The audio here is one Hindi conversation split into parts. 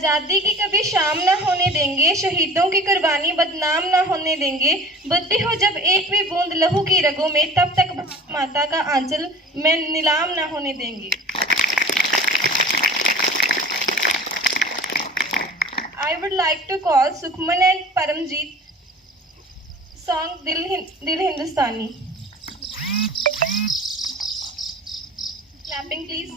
आज़ादी की कभी शाम ना होने देंगे, शहीदों की कुर्बानी बदनाम ना होने देंगे। बदती हो जब एक भी बूंद लहू की रगों में, तब तक भारत माता का आंचल में नीलाम ना होने देंगे। I would like to call Sukhman and Paramjeet song Dil Hindustani. Clapping please.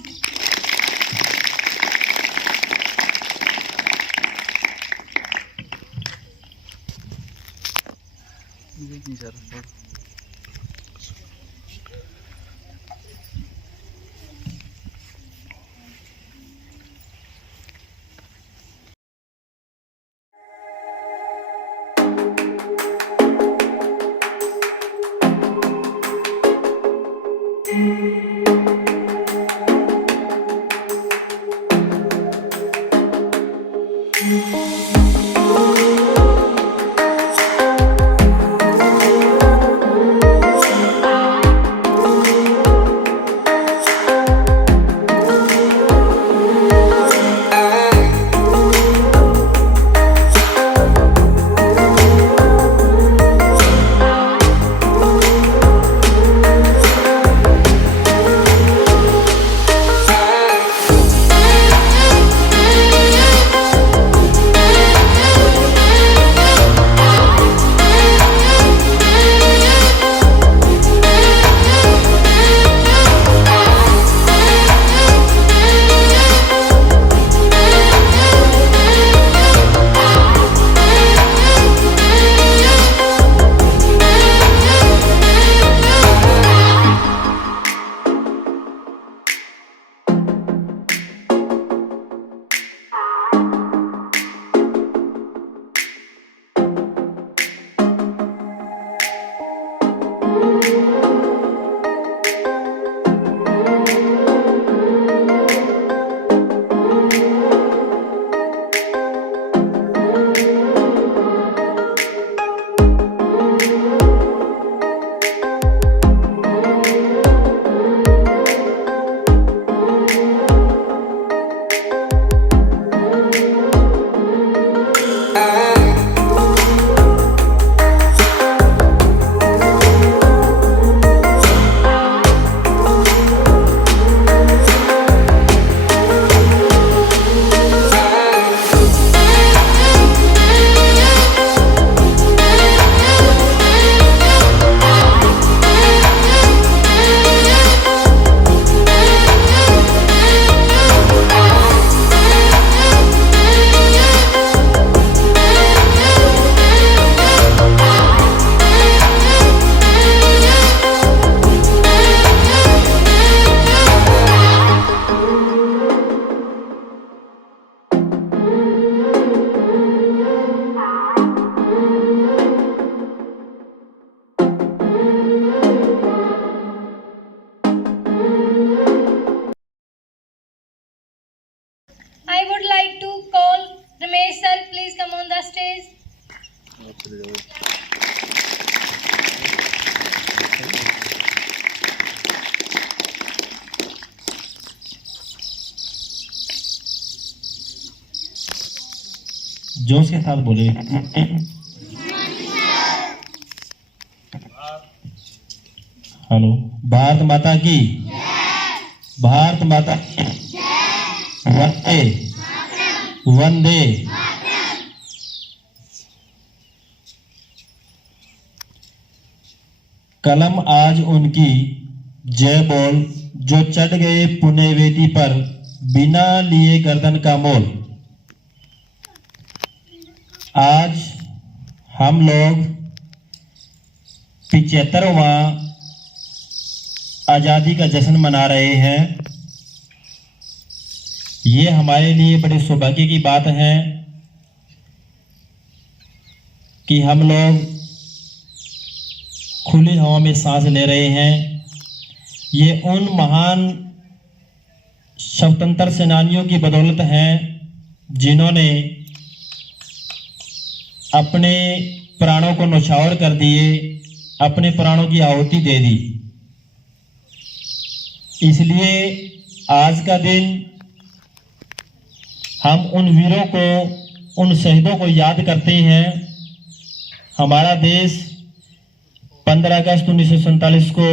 I would like to call Ramesh sir, please come on the stage. जोश के साथ बोले। हेलो, भारत माता की, भारत माता की, वंदे वंदे। कलम आज उनकी जय बोल, जो चढ़ गए पुण्य वेदी पर बिना लिए गर्दन का मोल। आज हम लोग 75वां आज़ादी का जश्न मना रहे हैं। ये हमारे लिए बड़े सौभाग्य की बात है कि हम लोग खुली हवा में सांस ले रहे हैं। ये उन महान स्वतंत्र सेनानियों की बदौलत है जिन्होंने अपने प्राणों को न्यौछावर कर दिए, अपने प्राणों की आहुति दे दी। इसलिए आज का दिन हम उन वीरों को, उन शहीदों को याद करते हैं। हमारा देश 15 अगस्त 1947 को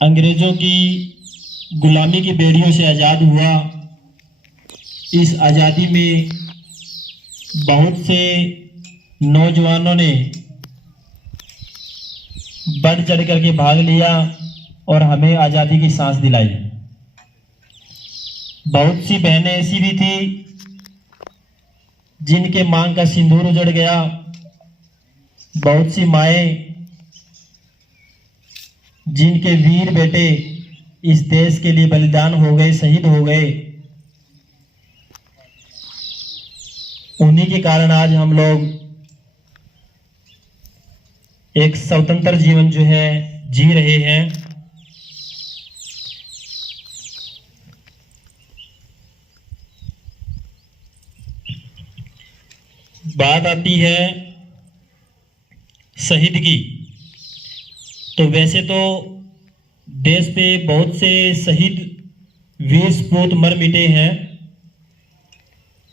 अंग्रेजों की गुलामी की बेड़ियों से आज़ाद हुआ। इस आज़ादी में बहुत से नौजवानों ने बढ़ चढ़ करके भाग लिया और हमें आज़ादी की सांस दिलाई। बहुत सी बहनें ऐसी भी थी जिनके मांग का सिंदूर उजड़ गया। बहुत सी माएँ जिनके वीर बेटे इस देश के लिए बलिदान हो गए, शहीद हो गए। उन्हीं के कारण आज हम लोग एक स्वतंत्र जीवन जो है जी रहे हैं। बात आती है शहीद की, तो वैसे तो देश पे बहुत से शहीद वीर सपूत मर मिटे हैं।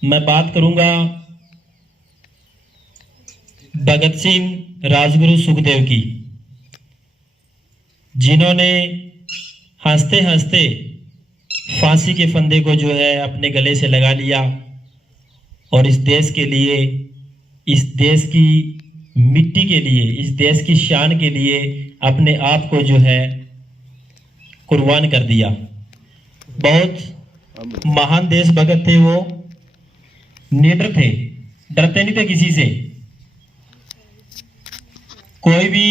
मैं बात करूंगा भगत सिंह, राजगुरु, सुखदेव की, जिन्होंने हंसते हंसते फांसी के फंदे को जो है अपने गले से लगा लिया और इस देश के लिए, इस देश की मिट्टी के लिए, इस देश की शान के लिए अपने आप को जो है कुर्बान कर दिया। बहुत महान देशभक्त थे वो, निडर थे, डरते नहीं थे किसी से। कोई भी,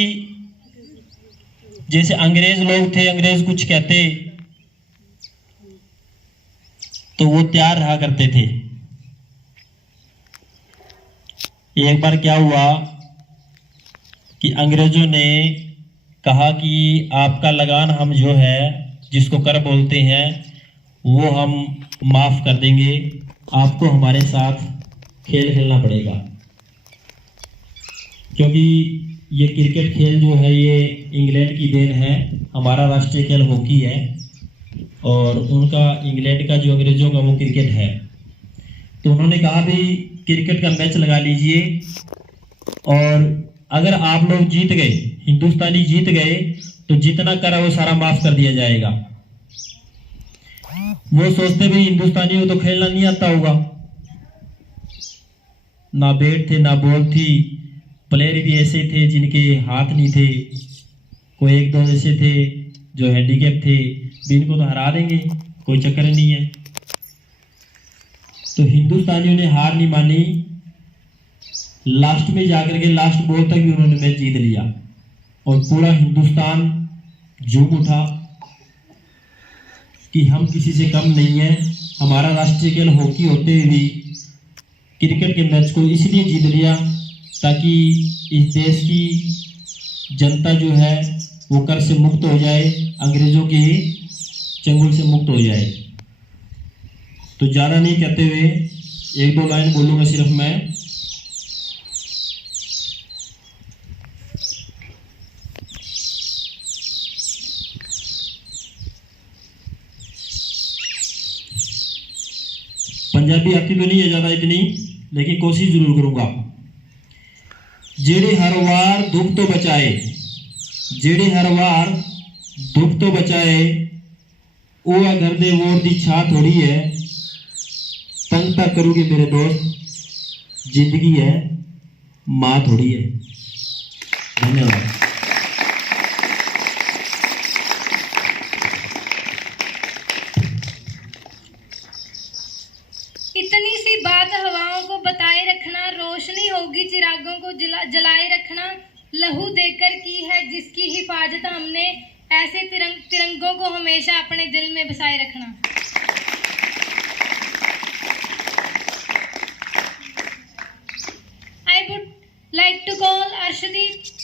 जैसे अंग्रेज लोग थे, अंग्रेज कुछ कहते तो वो तैयार रहा करते थे। एक बार क्या हुआ कि अंग्रेजों ने कहा कि आपका लगान हम जो है, जिसको कर बोलते हैं, वो हम माफ कर देंगे, आपको हमारे साथ खेल खेलना पड़ेगा। क्योंकि ये क्रिकेट खेल जो है ये इंग्लैंड की देन है, हमारा राष्ट्रीय खेल हॉकी है और उनका, इंग्लैंड का जो अंग्रेजों का वो क्रिकेट है। तो उन्होंने कहा भी क्रिकेट का मैच लगा लीजिए और अगर आप लोग जीत गए, हिंदुस्तानी जीत गए, तो जितना करा वो सारा माफ कर दिया जाएगा। वो सोचते भी हिंदुस्तानी को तो खेलना नहीं आता होगा, ना बैट थे ना बॉल थी। प्लेयर भी ऐसे थे जिनके हाथ नहीं थे, कोई एक दो ऐसे थे जो हैंडीकैप थे, भी इनको तो हरा देंगे, कोई चक्कर नहीं है। तो हिंदुस्तानियों ने हार नहीं मानी, लास्ट में जाकर के लास्ट बॉल तक भी उन्होंने मैच जीत लिया और पूरा हिंदुस्तान झूम उठा कि हम किसी से कम नहीं है। हमारा राष्ट्रीय खेल हॉकी होते हुए भी क्रिकेट के मैच को इसलिए जीत लिया ताकि इस देश की जनता जो है वो कर से मुक्त हो जाए, अंग्रेजों के चंगुल से मुक्त हो जाए। तो ज़्यादा नहीं कहते हुए एक दो लाइन बोलूँगा सिर्फ मैं। पंजाबी आती तो नहीं है ज़्यादा इतनी, लेकिन कोशिश जरूर करूँगा। जेड़े हर वार दुख तो बचाए, जेड़े हर वार दुख तो बचाए, वो घर दे वोट दी छा थोड़ी है, तंग तक करोगे मेरे दोस्त, जिंदगी है माँ थोड़ी है। धन्यवाद। इतनी सी बात हवाओं को बताए रखना, रोशनी होगी चिरागों को जलाए रखना, लहू देकर की है जिसकी हिफाजत हमने, ऐसे तिरंगों को हमेशा अपने दिल में बसाए रखना। I would like to call Arshdeep.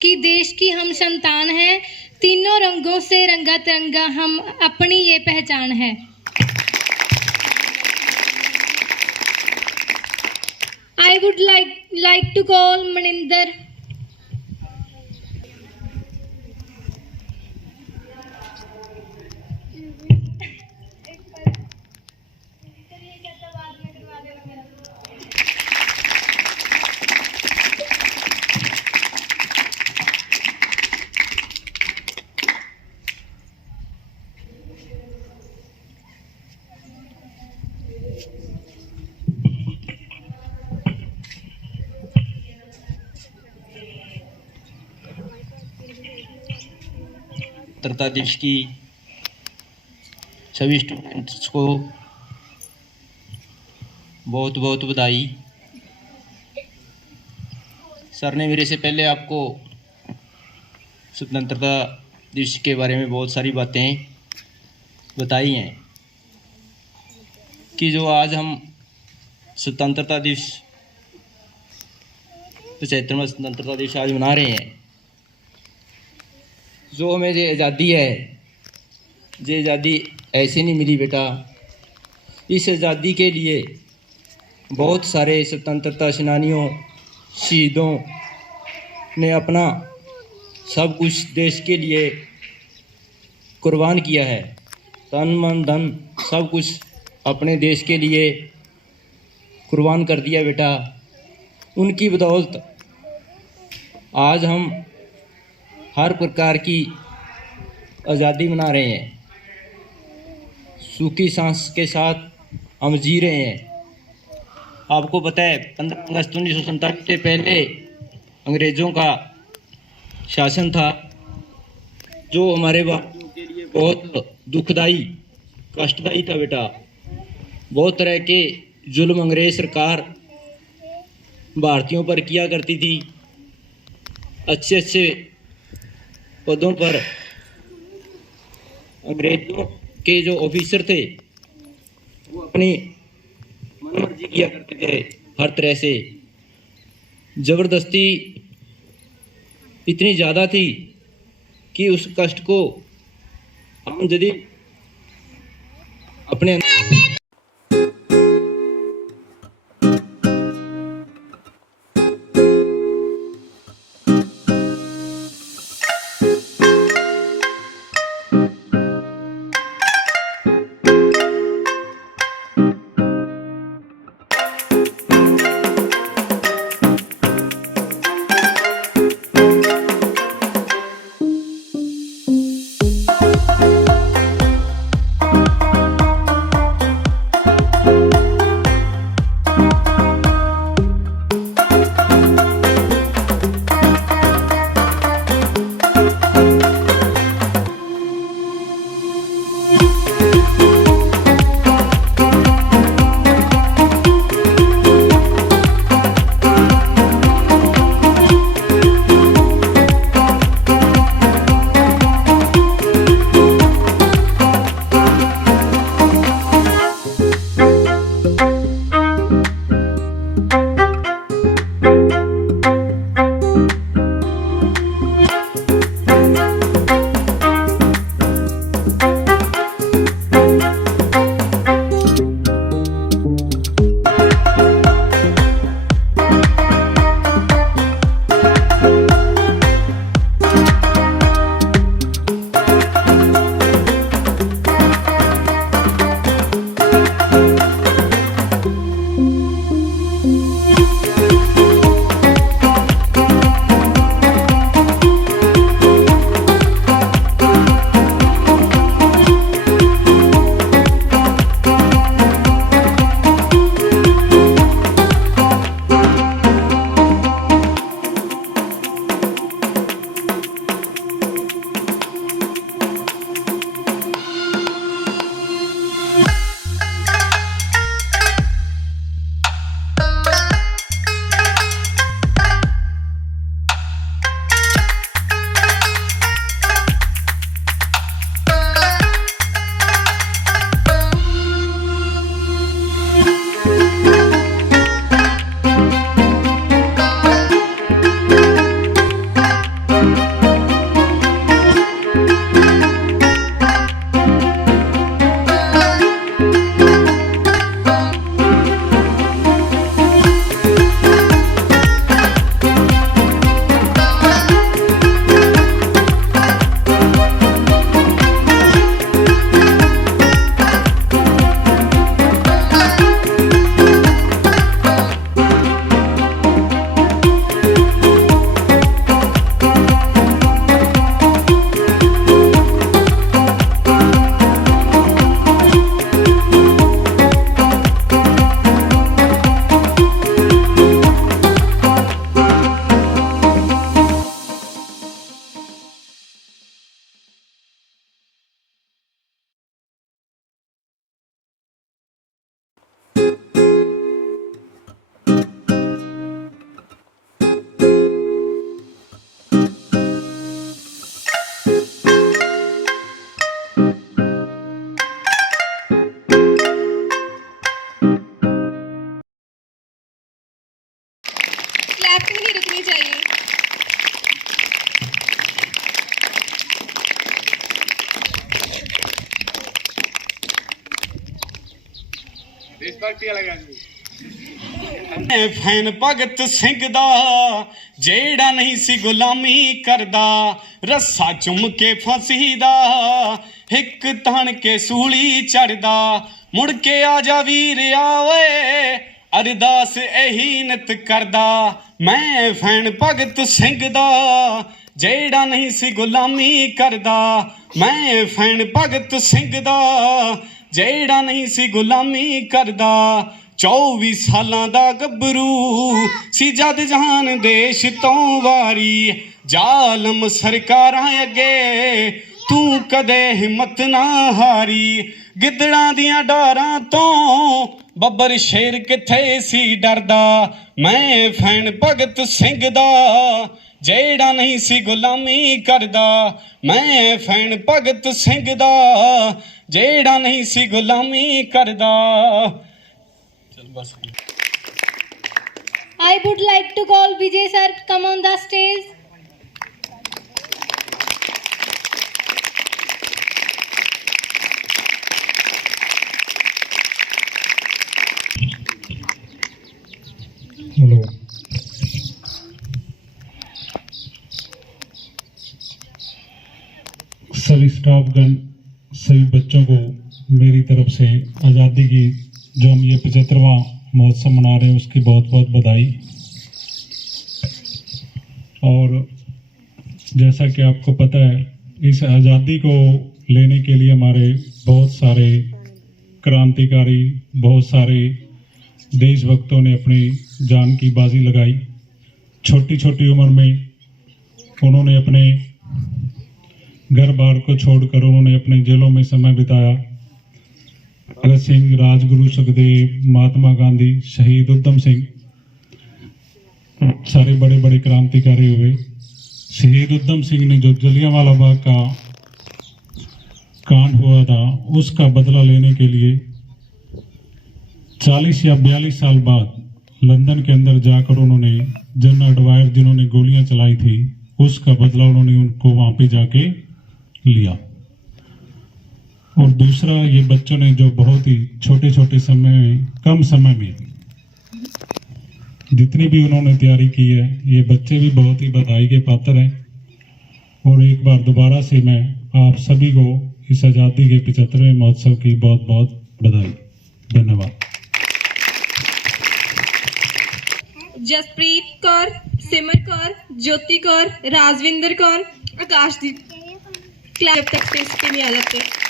कि देश की हम संतान हैं, तीनों रंगों से रंगा तिरंगा हम अपनी ये पहचान है। I would like to call Maninder. स्वतंत्रता दिवस की सभी स्टूडेंट्स को बहुत बहुत बधाई। सर ने मेरे से पहले आपको स्वतंत्रता दिवस के बारे में बहुत सारी बातें बताई हैं कि जो आज हम स्वतंत्रता दिवस 75वां स्वतंत्रता दिवस आज मना रहे हैं, जो हमें ये आज़ादी है, ये आज़ादी ऐसे नहीं मिली बेटा। इस आज़ादी के लिए बहुत सारे स्वतंत्रता सेनानियों, शहीदों ने अपना सब कुछ देश के लिए कुर्बान किया है। तन मन धन सब कुछ अपने देश के लिए कुर्बान कर दिया बेटा। उनकी बदौलत आज हम हर प्रकार की आज़ादी मना रहे हैं, सूखी सांस के साथ हम जी रहे हैं। आपको पता है 15 अगस्त 1947 से पहले अंग्रेज़ों का शासन था, जो हमारे बापियों के लिए बहुत दुखदाई कष्टदायी था बेटा। बहुत तरह के जुल्म अंग्रेज सरकार भारतीयों पर किया करती थी। अच्छे अच्छे पदों पर अंग्रेजों के जो ऑफिसर थे वो अपनी मनमर्जी किया करते थे। हर तरह से ज़बरदस्ती इतनी ज़्यादा थी कि उस कष्ट को हम यदि अपने मैं फैन भगत सिंह दा जेड़ा नहीं सी गुलामी करदा, रस्सा चुम के फांसी दा हिक तान के सूली चढ़दा, मुड़ के आजा वीर आवे अरदास यही नित करदा। मैं फैन भगत सिंह दा जेड़ा नहीं सी गुलामी करदा, मैं फैन भगत सिंह दा जेड़ा नहीं सी गुलामी करदा। 24 सालां दा गब्बरू सी जद जहान देश तो वारी, जालम सरकारां अगे तू कदे हिम्मत ना हारी। गिद्दड़ां दियां डारां तो बब्बर शेर किथे सी डरदा, मैं फैन भगत सिंह दा जेड़ा नहीं सी गुलामी करदा, मैं फैन भगत सिंह दा जेड़ा नहीं सी गुलामी करदा। I would like to call Vijay sir come on the stage. Hello, सभी स्टाफगण, सभी बच्चों को मेरी तरफ से आज़ादी की जो हम ये 75वां महोत्सव मना रहे हैं उसकी बहुत बहुत बधाई। और जैसा कि आपको पता है, इस आज़ादी को लेने के लिए हमारे बहुत सारे क्रांतिकारी, बहुत सारे देशभक्तों ने अपनी जान की बाजी लगाई। छोटी छोटी उम्र में उन्होंने अपने घर बार को छोड़कर उन्होंने अपने जेलों में समय बिताया। भगत सिंह, राजगुरु, सुखदेव, महात्मा गांधी, शहीद उधम सिंह, सारे बड़े बड़े क्रांतिकारी हुए। शहीद उधम सिंह ने जो जलियांवाला बाग का कांड हुआ था उसका बदला लेने के लिए 40 या 42 साल बाद लंदन के अंदर जाकर उन्होंने जनरल डवायर जिन्होंने गोलियां चलाई थी उसका बदला उन्होंने उनको वहां पे जाके लिया। और दूसरा, ये बच्चों ने जो बहुत ही छोटे छोटे समय में, कम समय में जितनी भी उन्होंने तैयारी की है, ये बच्चे भी बहुत ही बधाई के पात्र हैं। और एक बार दोबारा से मैं आप सभी को इस आज़ादी के 75वें महोत्सव की बहुत बहुत बधाई। धन्यवाद। जसप्रीत कौर, सिमर कौर, ज्योति कौर, राजविंदर कौर, आकाशदीप। क्लब तक स्टेज पे नहीं आ जाते।